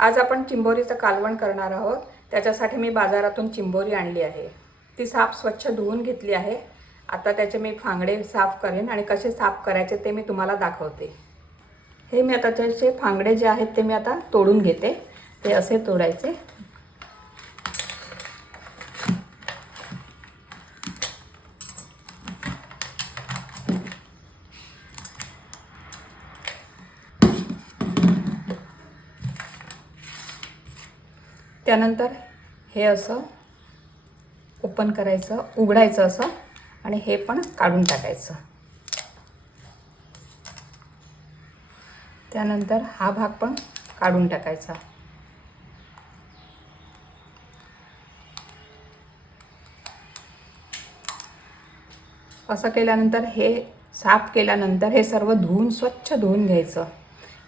आज आपण चिंबोरीचं कालवण करणार आहोत। त्याच्यासाठी मी बाजारातून चिंबोरी आणली आहे। ती स्वच्छ धुवून घेतली आहे। आता त्याचे मी फांगडे साफ करेन आणि कसे साफ करायचे ते मी तुम्हाला दाखवते। हे मी आता त्याचे फांगडे जे आहेत ते मी आता तोडून घेते। ते असे तोडायचे। त्यानंतर हे असं ओपन करायचं, उघडायचं असं आणि हे पण काढून टाकायचं। त्यानंतर हा भाग पण काढून टाकायचा। असं केल्यानंतर हे साफ केल्यानंतर हे सर्व स्वच्छ धुवून घ्यायचं।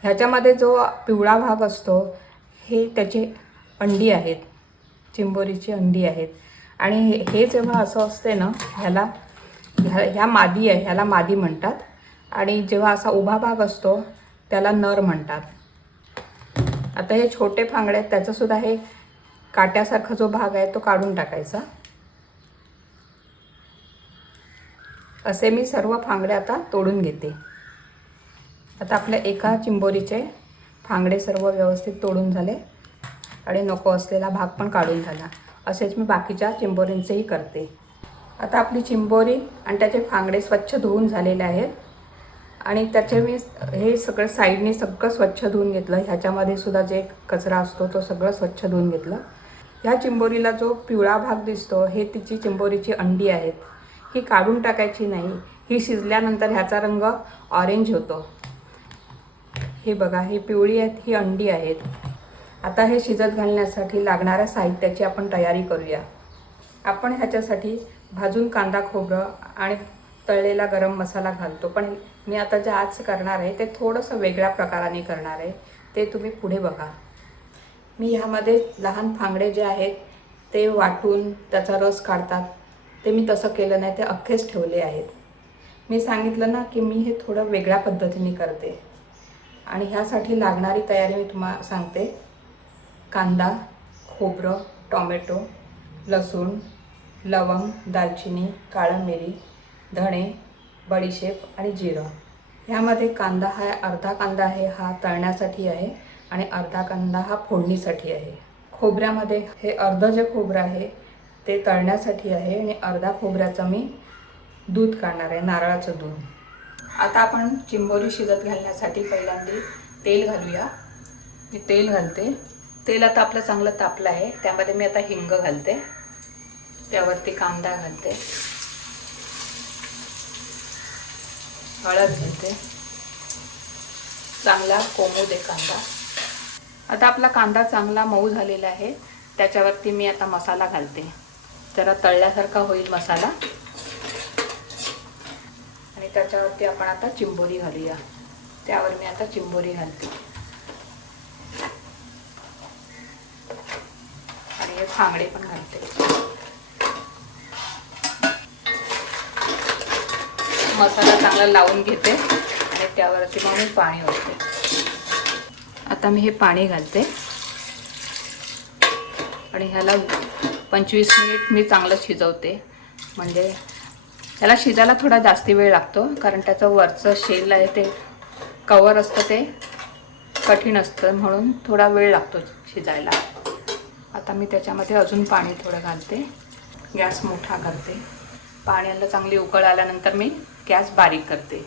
ह्याच्यामध्ये जो पिवळा भाग असतो हे त्याची अंडी आहेत, चिंबोरीची अंडी आहेत। आणि हे जेव्हा असं असते ना, ह्या मादी आहे, ह्याला मादी म्हणतात। आणि जेव्हा असा उभा भाग असतो त्याला नर म्हणतात। आता हे छोटे फांगडे आहेत, त्याचं सुद्धा हे काट्यासारखा जो भाग आहे तो काढून टाकायचा। असे मी सर्व फांगडे आता तोडून घेते। आता आपल्या एका चिंबोरीचे फांगडे सर्व व्यवस्थित तोडून झाले आणि नको असलेला भाग पण काढून झाला। असेच मी बाकीच्या चिंबोरींचेही करते। आता आपली चिंबोरी आणि त्याचे फांगडे स्वच्छ धुवून झालेले आहेत आणि त्याचे मी हे सगळं साईडने सगळं स्वच्छ धुवून घेतलं। ह्याच्यामध्ये सुद्धा जे कचरा असतो तो सगळं स्वच्छ धुवून घेतलं। ह्या चिंबोरीला जो पिवळा भाग दिसतो हे तिची चिंबोरीची अंडी आहेत। ही काढून टाकायची नाही। ही शिजल्यानंतर ह्याचा रंग ऑरेंज होतो। हे बघा, ही पिवळी आहेत, ही अंडी आहेत। आता हे शिजत घालण्यासाठी लागणाऱ्या साहित्याची आपण तयारी करूया। आपण ह्याच्यासाठी भाजून कांदा, खोबरं आणि तळलेला गरम मसाला घालतो, पण मी आता जे आज करणार आहे ते थोडंसं वेगळ्या प्रकाराने करणार आहे। ते तुम्ही पुढे बघा। मी ह्यामध्ये लहान फांगडे जे आहेत ते वाटून त्याचा रस काढतात, ते मी तसं केलं नाही, ते अख्खेच ठेवले आहेत। मी सांगितलं ना की मी हे थोडं वेगळ्या पद्धतीने करते। आणि ह्यासाठी लागणारी तयारी मी तुम्हाला सांगते। कांदा, खोबरं, टोमॅटो, लसूण, लवंग, दालचिनी, काळं मिरी, धणे, बडीशेप आणि जिरं। ह्यामध्ये कांदा अर्धा कांदा आहे हा तळण्यासाठी आहे आणि अर्धा कांदा हा फोडणीसाठी आहे। खोबऱ्यामध्ये हे अर्ध जे खोबरं आहे ते तळण्यासाठी आहे आणि अर्धा खोबऱ्याचं मी दूध काढणार आहे, नारळाचं दूध। आता आपण चिंबोरी शिजत घालण्यासाठी पहिल्यांदा तेल घालूया। मी तेल घालते। तेल आता आपलं चांगलं तापलं आहे, त्यामध्ये मी आता हिंग घालते। त्यावरती कांदा घालते, हळद घालते, चांगला कोमू दे कांदा। आता आपला कांदा चांगला मऊ झालेला आहे, त्याच्यावरती मी आता मसाला घालते। जरा तळल्यासारखा होईल मसाला आणि त्याच्यावरती आपण आता चिंबोरी घालूया। त्यावर मी आता चिंबोरी घालते आणि हे फांगडे पण घालते। मसाला चांगला लावून घेते आणि त्यावरती मग मी पाणी ओतते। आता मी हे पाणी घालते आणि ह्याला 25 मिनिट मी चांगलं शिजवते। म्हणजे ह्याला शिजायला थोडा जास्त वेळ लागतो, कारण त्याचं वरचं शेल आहे ते कवर असतं, ते कठीण असतं, म्हणून थोडा वेळ लागतो शिजायला। आता मी त्याच्यामध्ये अजून पाणी थोडं घालते, गॅस मोठा करते। पाण्याला चांगली उकळ आल्यानंतर मी गॅस बारीक करते।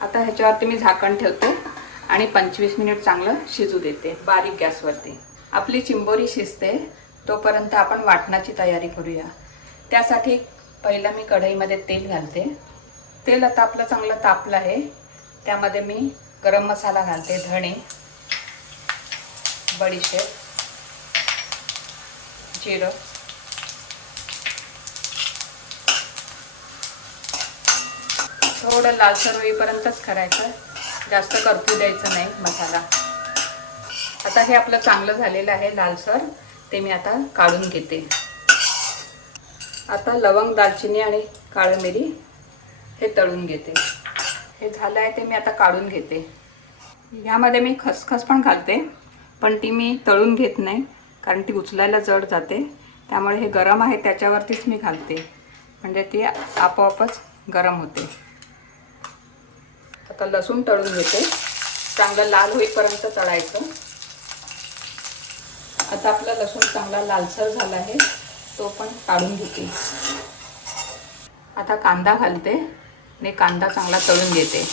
आता ह्याच्यावरती मी झाकण ठेवते आणि 25 मिनिट चांगलं शिजू देते बारीक गॅसवरती। आपली चिंबोरी शिजते तोपर्यंत आपण वाटणाची तयारी करूया। त्यासाठी पहिला मी कढईमध्ये तेल घालते। तेल आता आपलं चांगलं तापलं आहे, त्यामध्ये मी गरम मसाला घालते, धणे, बडीशेप, जिरं, थोडं लालसर होईपर्यंतच करायचं, जास्त करपू द्यायचं नाही मसाला। आता हे आपलं चांगलं झालेलं आहे लालसर, ते मी आता काढून घेते। आता लवंग, दालचिनी आणि काळं मिरी हे तळून घेते। हे झालं आहे ते मी आता काढून घेते। ह्यामध्ये मी खसखस पण घालते, पण ती मी तळून घेत नाही, कारण ती उचलायला जड जाते. त्यामुळे हे गरम आहे त्याच्यावरतीच मी घालते, म्हणजे ती आपोआपच गरम होते. आता लसूण तळून घेते, चांगलं लाल होईपर्यंत तळायचं. आता आपला लसूण चांगला लालसर झाला आहे, तो पण काढून घेते. आता कांदा घालते आणि कांदा चांगला तळून घेते.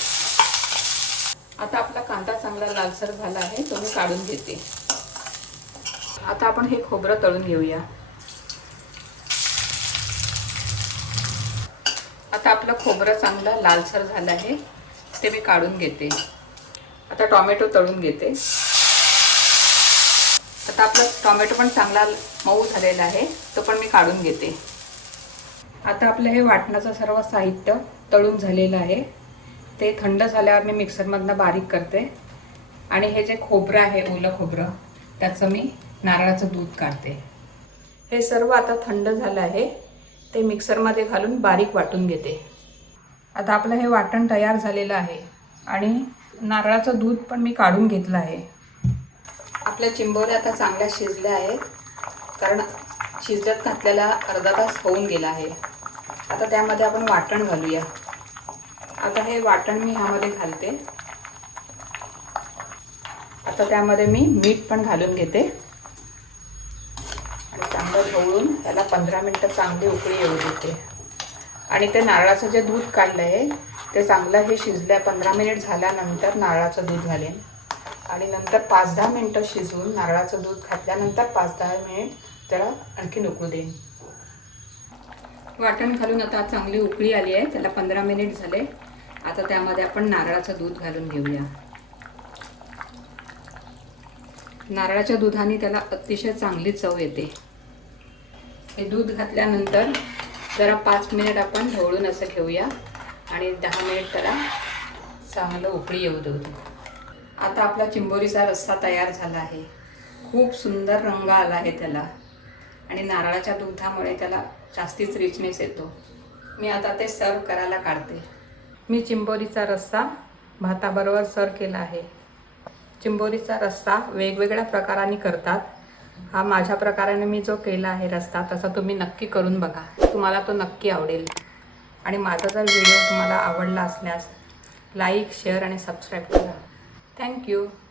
आता आपला कांदा चांगला लालसर झाला आहे, तो मी काढून घेते. आता आपण हे खोबरं तळून घेऊया. आता आपलं खोबरं चांगलं लालसर झालं आहे, ते मी काढून घेते. आता टोमॅटो तळून घेते. आता आपला टोमॅटो पण चांगला मऊ झालेला आहे, तो पण मी काढून घेते. आता आपलं हे वाटणाचं सर्व साहित्य तळून झालेलं आहे. ते थंड झाल्यावर मी मिक्सरमधनं बारीक करते. आणि हे जे खोबरं आहे, ओलं खोबरं, त्याचं मी नारळाचं दूध काढते. हे सर्व आता थंड झालं आहे, ते मिक्सरमध्ये घालून बारीक वाटून घेते. आता आपलं हे वाटण तयार झालेलं आहे आणि नारळाचं दूध पण मी काढून घेतलं आहे. आपल्या चिंबोऱ्या आता चांगल्या शिजल्या आहेत, कारण शिजत घातलेला अर्धा तास होऊन गेला आहे. आता त्यामध्ये आपण वाटण घालूया. आता हे वाटण मी ह्यामध्ये घालते. आता त्यामध्ये मी मीठ पण घालून घेते आणि चांगलं ढवळून त्याला 15 मिनटं चांगली उकळी येऊ देते. आणि ते नारळाचं जे दूध काढलं आहे ते चांगलं हे शिजल्या 15 मिनिट झाल्यानंतर नारळाचं दूध घालेन आणि नंतर 5-10 मिनटं शिजवून नारळाचं दूध घातल्यानंतर 5-10 मिनिट त्याला आणखी उकळू देईन. वाटण घालून आता चांगली उकळी आली आहे, त्याला 15 मिनिट झाले. आता त्यामध्ये आपण नारळाचं दूध घालून घेऊया. नारळाच्या दुधाने त्याला अतिशय चांगली चव येते. हे दूध घातल्यानंतर जरा 5 मिनिट आपण ढवळून असं घेऊया आणि 10 मिनिट त्याला चांगलं उकळी येऊ देऊ. आता आपला चिंबोरीचा रस्सा तयार झाला आहे. खूप सुंदर रंग आला आहे त्याला आणि नारळाच्या दुधामुळे त्याला जास्तीच रिचनेस येतो. मी आता ते सर्व करायला काढते. मी चिंबोरीचा रस्सा भाताबरोबर सर्व केला आहे. चिंबोरीचा रस्सा वेगवेगळ्या प्रकाराने करतात. हा माझ्या प्रकाराने मी जो केला आहे रस्सा, तसा तुम्ही नक्की करून बघा, तुम्हाला तो नक्की आवडेल. आणि माझा जर व्हिडिओ तुम्हाला आवडला असल्यास लाईक, शेअर आणि सबस्क्राईब करा. थँक्यू.